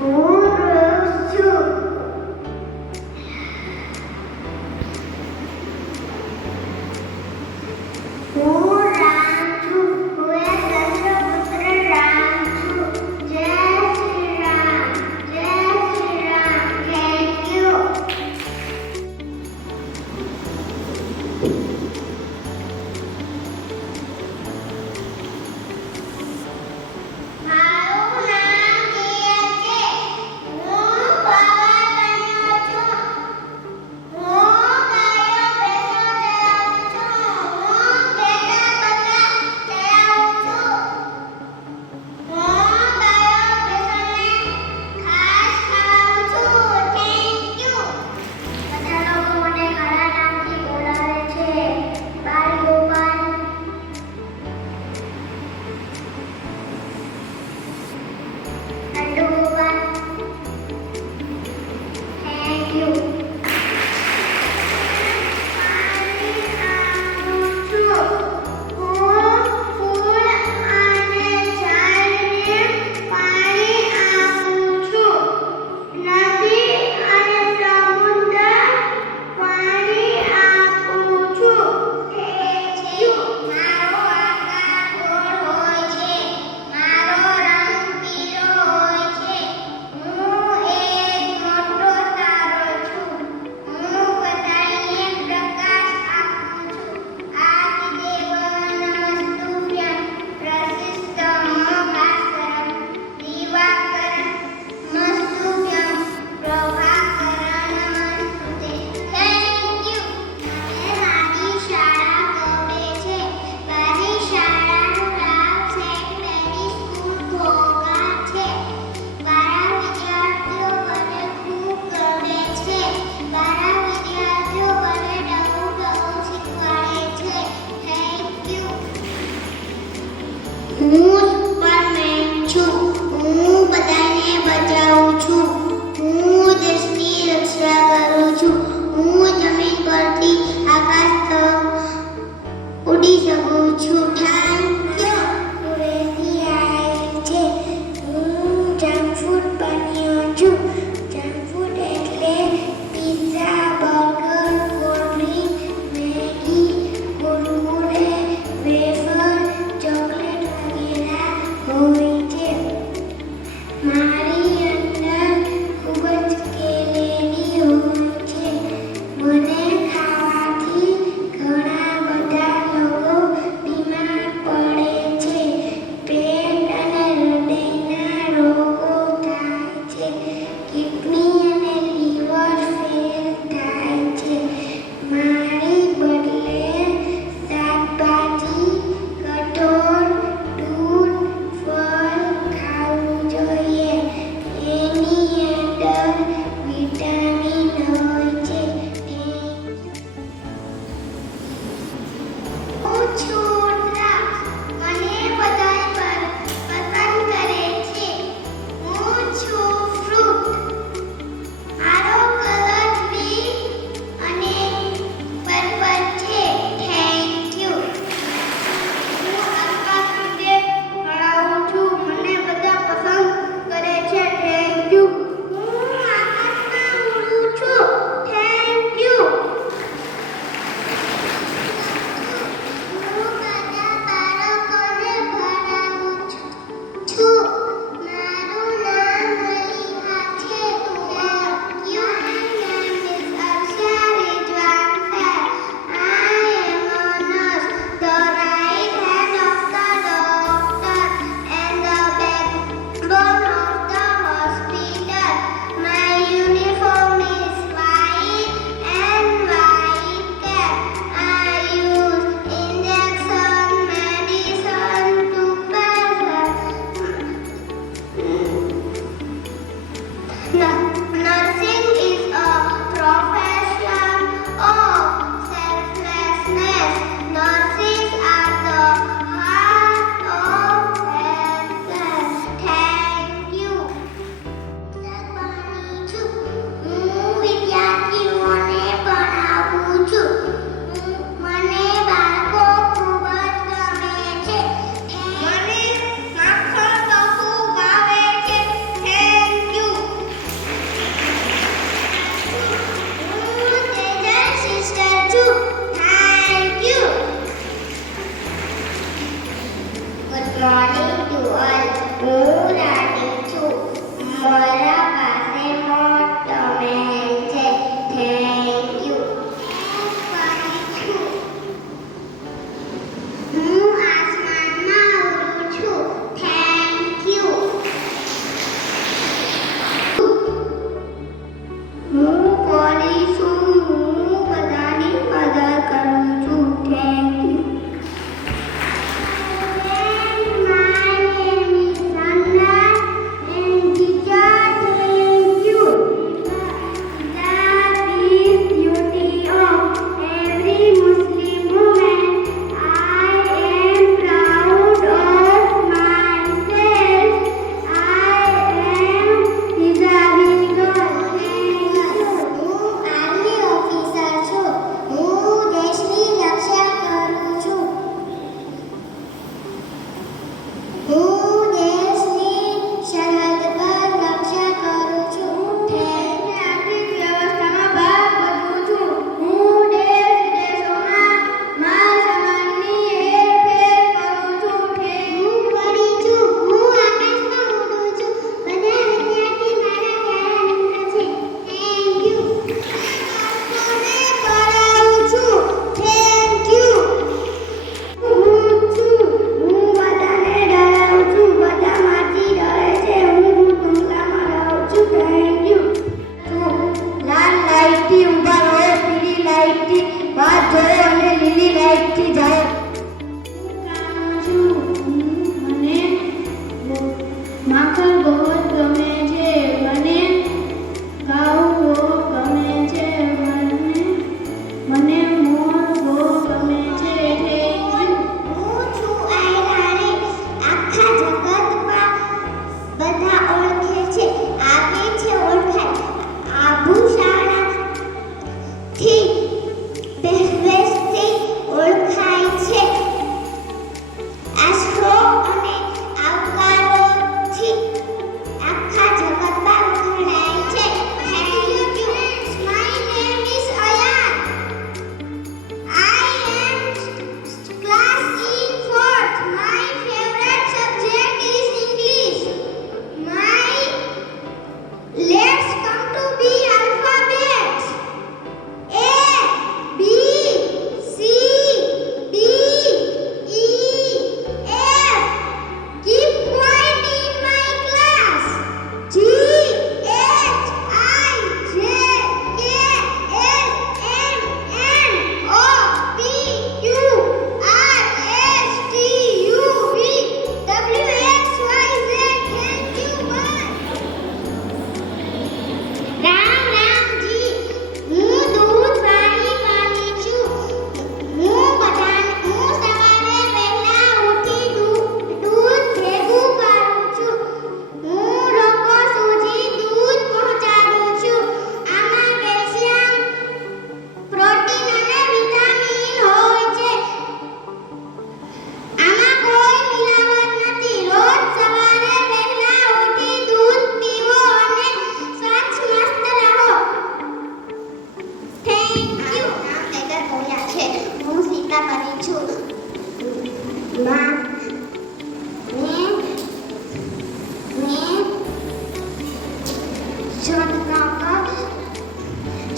હું વૃક્ષ છું. હું રામ છું. હું એક દશરથપુત્ર રામ છું. જય શ્રી રામ. જય શ્રી રામ. Thank you. મારું નામ જીયા છે. Morning to all. હું રાણી છું. મારા પાસે મોટો મહેલ છે. Thank you. હું આસમાનમાં ઉડું છું. Thank you. હું પોલી છું. હું બધાની કદર કરું છું. Thank you. My name is Sandra and teacher, thank you. Love is beauty of every Muslim woman. I am proud of myself. I am deserving girl. હું આર્મી ઓફિસર છું. હું દેશની રક્ષા કરું છું. હું દેશની સરહદ પર રક્ષા કરું છું. આર્થિક વ્યવસ્થામાં ભાગ ભજવું છું. હું દેશ વિદેશોમાં માલ સામાનની હેરફેર કરું છું. હું પરી છું. હું આકાશમાં ઉડું છું. બધા વિદ્યાર્થી મારા પ્યારા મિત્ર છે. Thank you. પરાવું છું. Thank you. હું છું. હું બધાને ડરાવું છું. બધા મારથી ડરે છે. હું બંગલામાં રહું છું. Thank you. લાલ લાઈટથી ઊભા રહો, પીળી લાઈટથી વાત જોયો અને લીલી લાઈટથી જાઓ. મને માખણ બહુ જ ગમે છે. મને ગાવું બહુ ગમે છે. મને મોર બહુ ગમે છે. Thank you. હું છું આયરાણી. આખા જગતમાં બધા ઓળખે છે. આગે છે ઓળખાય. આભૂષણથી પહેરવેશથી ઓળખાય છે. આશરો અને આવકારોથી આખા જગતમાં વખણાય છે. Thank you. My name is Ayaan. I am class in fourth. My favorite subject is English. Let's come to B alphabet. A, B, C, D, E, F. Keep quiet in my class. G, H, I, J, K, L, M, N, O, P, Q, R, S, T, U, V, W, X, Y, Z. Thank you. Bye. Ram Ramji. હું દૂધવાળી પાણી છું. હું સવારે વહેલા ઉઠી દૂધ ભેગું કરું છું. હું લોકો સુધી દૂધ પહોંચાડું છું. આમાં કેલ્શિયમ, પ્રોટીન અને વિટામિન હોય છે. આમાં કોઈ મિલાવટ નથી. રોજ સવારે વહેલા ઉઠી દૂધ પીવો અને સ્વચ્છ મસ્ત રહો. Thank you. નામ નગર બોલ્યા છે. હું સીતાપરી છું. માં મેં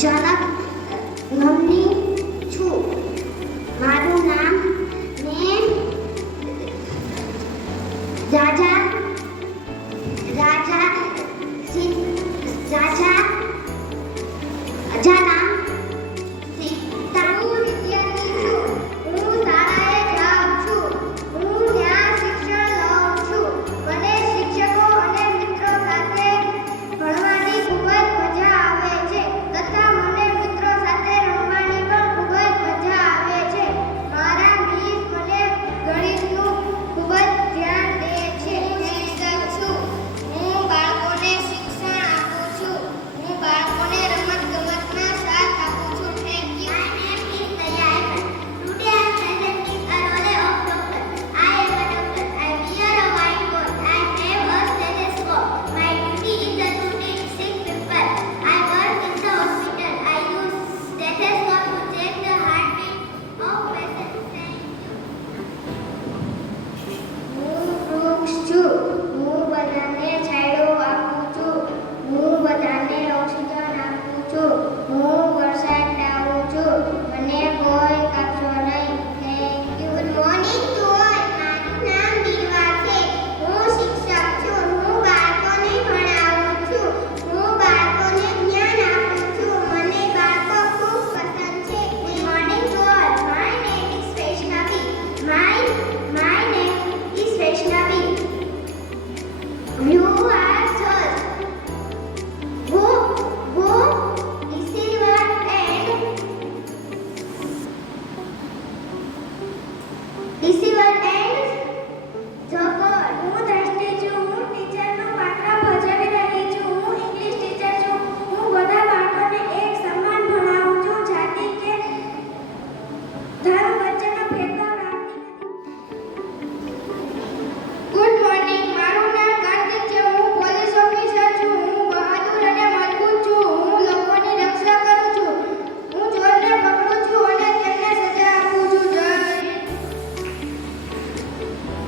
જનકની છું. મારું નામ મેં રાજા નામ સીતા. હું વિદ્યાર્થી છું. હું શાળાએ જાઉં છું. હું ત્યાં શિક્ષણ લઉં છું. મને શિક્ષકો અને મિત્રો સાથે ભણવાની ખૂબ જ મજા આવે છે તથા મને મિત્રો સાથે રમવાની પણ ખૂબ જ મજા આવે છે. મારા મિસ મને ગણિતનું ખૂબ જ ધ્યાન દે છે.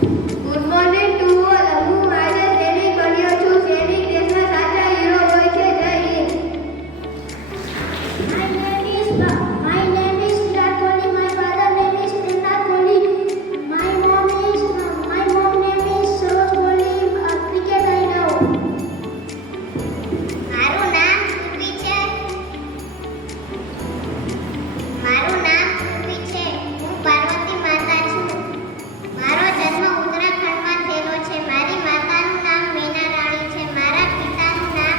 Good morning to all. હું આજે સૈનિક બન્યો છું. સૈનિક દેશના સાચા હીરો હોય છે. જય Hind. My name is Virat Kohli. My father name is Premnath Kohli. My mom name is Saroj Kohli. Cricket I know. મારું નામ સુરભી છે. હું પાર્વતી માતા છું. મારો જન્મ ઉત્તરાખંડમાં થયેલો છે. મારી માતાનું નામ મીના રાણી છે. મારા પિતાનું નામ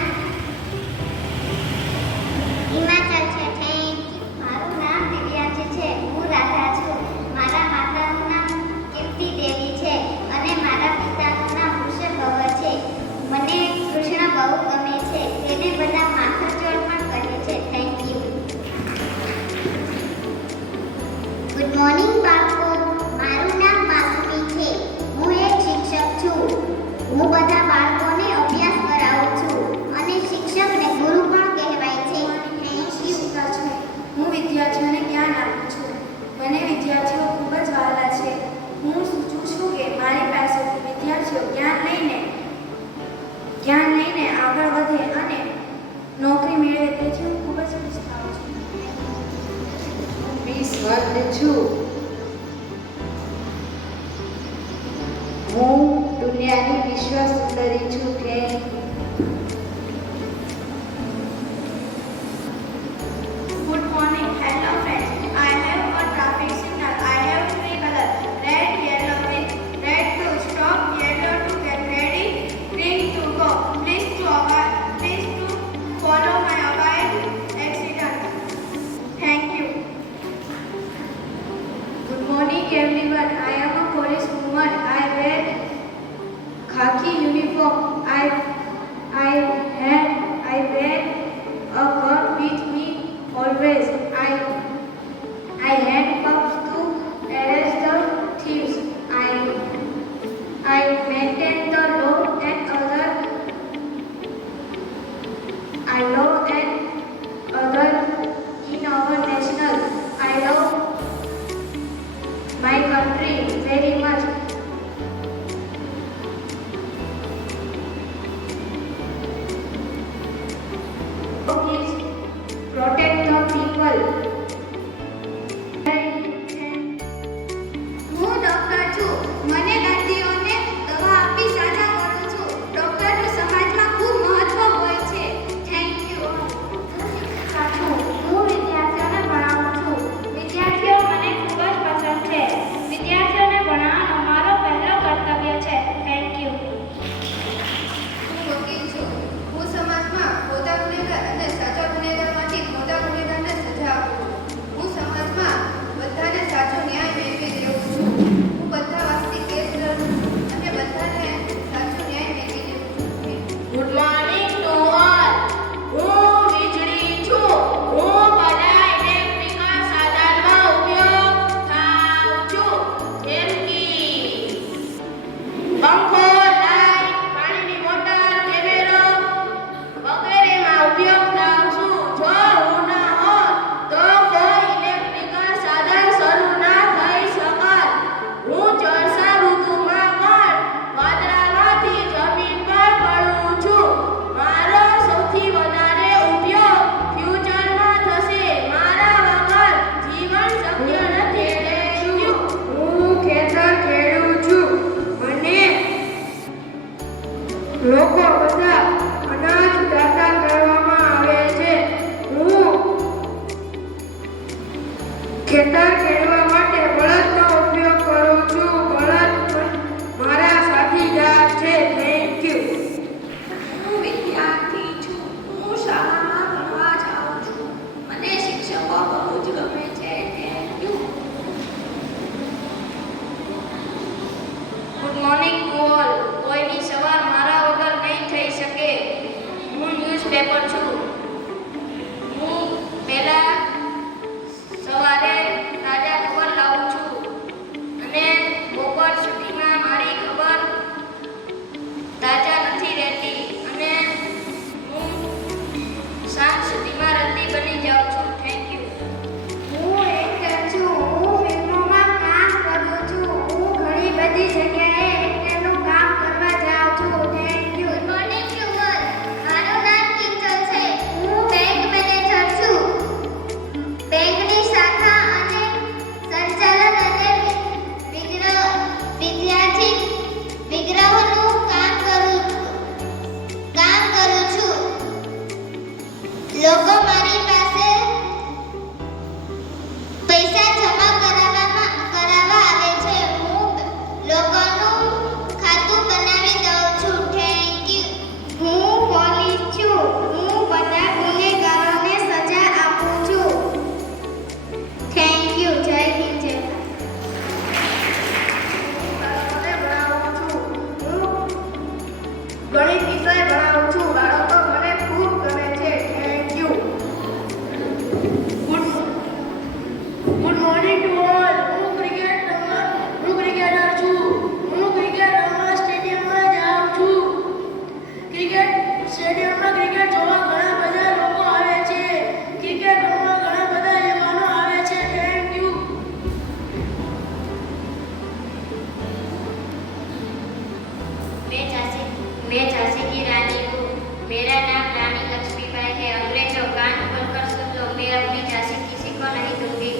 હિમાચલ છે. Thank you. મારું નામ દિવ્યાંશી છે. હું રાધા છું. મારા માતાનું નામ કીર્તિ દેવી છે અને મારા પિતાનું નામ વૃષભવ છે. મને કૃષ્ણ બહુ ગમે છે. તેને બધા માખણચોર પણ કહે છે. Thank you. ગુડ મોર્નિંગ બાળકો. મારું નામ માસુમી છે. હું એક શિક્ષક છું. હું બધા બાળકોને અભ્યાસ કરાવું છું અને શિક્ષકને ગુરુ પણ કહેવાય છે. Thank you. હું વિદ્યાર્થીઓને જ્ઞાન આપું છું. મને વિદ્યાર્થીઓ ખૂબ જ વહાલા છે. હું સૂચું છું કે મારી પાસેથી વિદ્યાર્થીઓ જ્ઞાન લઈને આગળ વધે અને નોકરી મેળવે તેથી હું ખૂબ જ ખુશ થાઉં છું. મિસ વર્લ્ડ છું. હું દુનિયાની વિશ્વ સુંદરી છું. Good morning. Hello friends. I have a traffic signal. I have three colors. Red, yellow, green. Red to stop, yellow to get ready, green to go. Please to follow my avoid accident. Thank you. Good morning everyone. I am a police woman. I wear khaki uniform. I wear a gun with me always. I handcuffs to arrest the thieves. I maintain the law and order in our national. I love my country very much. Please protect the people. હું doctor છું. મને દર્દીઓને દવા આપી સાજા કરું છું. ડોક્ટરનું સમાજમાં ખૂબ મહત્વ હોય છે. Thank you. હું વિદ્યાર્થીઓને ભણાવું છું. વિદ્યાર્થીઓ મને ખૂબ જ પસંદ છે. વિદ્યાર્થીઓને ભણાવવાનો મારો પહેલો કર્તવ્ય છે. Thank you. હું વકીલ છું. હું સમાજમાં ખોટા ગુનેગાર અને સાચા ગુનેગારમાંથી ખોટા ગુનેગારને સજા આપું છું. હું સમાજમાં બધાને સાચો ન્યાય મેળવી દેવું છું. હું બધા વાસ્તી કેસ લડું છું અને બધાને સાચો ન્યાય મેળવી દેવું છું. Good morning to all. હું વીજળી છું. હું બધા ઇલેક્ટ્રિકલ સાધનમાં ઉપયોગ થાઉં છું. જેમ કે પંખો, લાઈટ, પાણીની મોટર, કેમેરો વગેરેમાં ઉપયોગ થાઉં છું. જો હું ન હોત તો કોઈ ઇલેક્ટ્રિકલ સાધન શરૂ ના થઈ શકત. હું ચોમાસા ઋતુમાં પણ વાદળામાંથી જમીન પર પડું છું. મારો સૌથી વધારે ઉપયોગ ફ્યુચરમાં થશે. મારા વગર જીવન શક્ય નથી. હું ખેતર ખેડું છું. મને લોકો બધા અનાજ દાતા કરવામાં આવે છે. હું ખેતર ખેડવા માટે બળદનો ઉપયોગ કરું છું. બળદ મારા સાથીદાર છે. Thank you. હું વિદ્યાર્થી છું. હું શાળામાં ભણવા જાઉં છું. મને શિક્ષકો બહુ જ ગમે છે. Thank you. Good morning to all. કોઈની સવાર મારા વગર નહીં થઈ શકે. હું ન્યૂઝપેપર છું. હું પહેલા સવારે તાજા ખબર લાવું છું અને બપોર સુધીમાં મારી ખબર તાજા નથી રહેતી અને હું સાંજ સુધીમાં રદ્દી બની જાઉં છું. Thank you. હું એક્ટર છું. હું ફિલ્મોમાં કામ કરું છું. હું ઘણી બધી જગ્યાએ मैं झांसी की रानी हूँ। मेरा नाम रानी लक्ष्मीबाई है। अंग्रेजों कान खोलकर सुन लो, मैं अपनी झांसी किसी को नहीं दूंगी।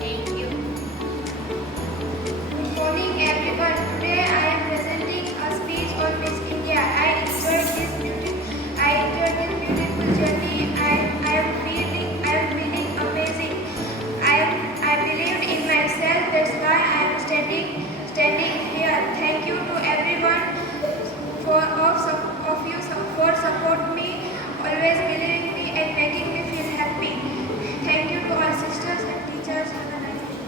Thank you. Good morning everyone. Today I am presenting a speech on Miss India. I enjoyed this beautiful journey. I am feeling amazing. I believed in myself. That's why I am standing here. Thank you to everyone of you for support me, always believing me and making me feel happy. Thank you to our sisters and teachers. Have a nice day.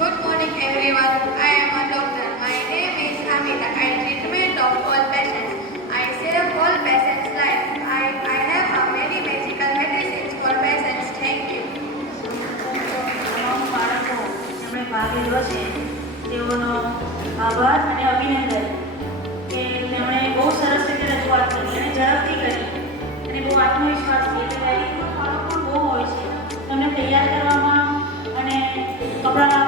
Good morning everyone. I am a doctor. My name is Amina. I treatment of all patients. I save all patients' life. I have many magical medicines for patients. Thank you. તમામ બાળકો જેમણે ભાગ લીધો છે તેઓનો આભાર અને અભિનંદન કે તેમણે બહુ સરસ રીતે રજૂઆત કરી અને ઝડપથી કરી અને બહુ આત્મવિશ્વાસથી એટલે વેરી ગુડ બાળકો પણ બહુ હોય છે તેમને તૈયાર કરવામાં અને કપડાં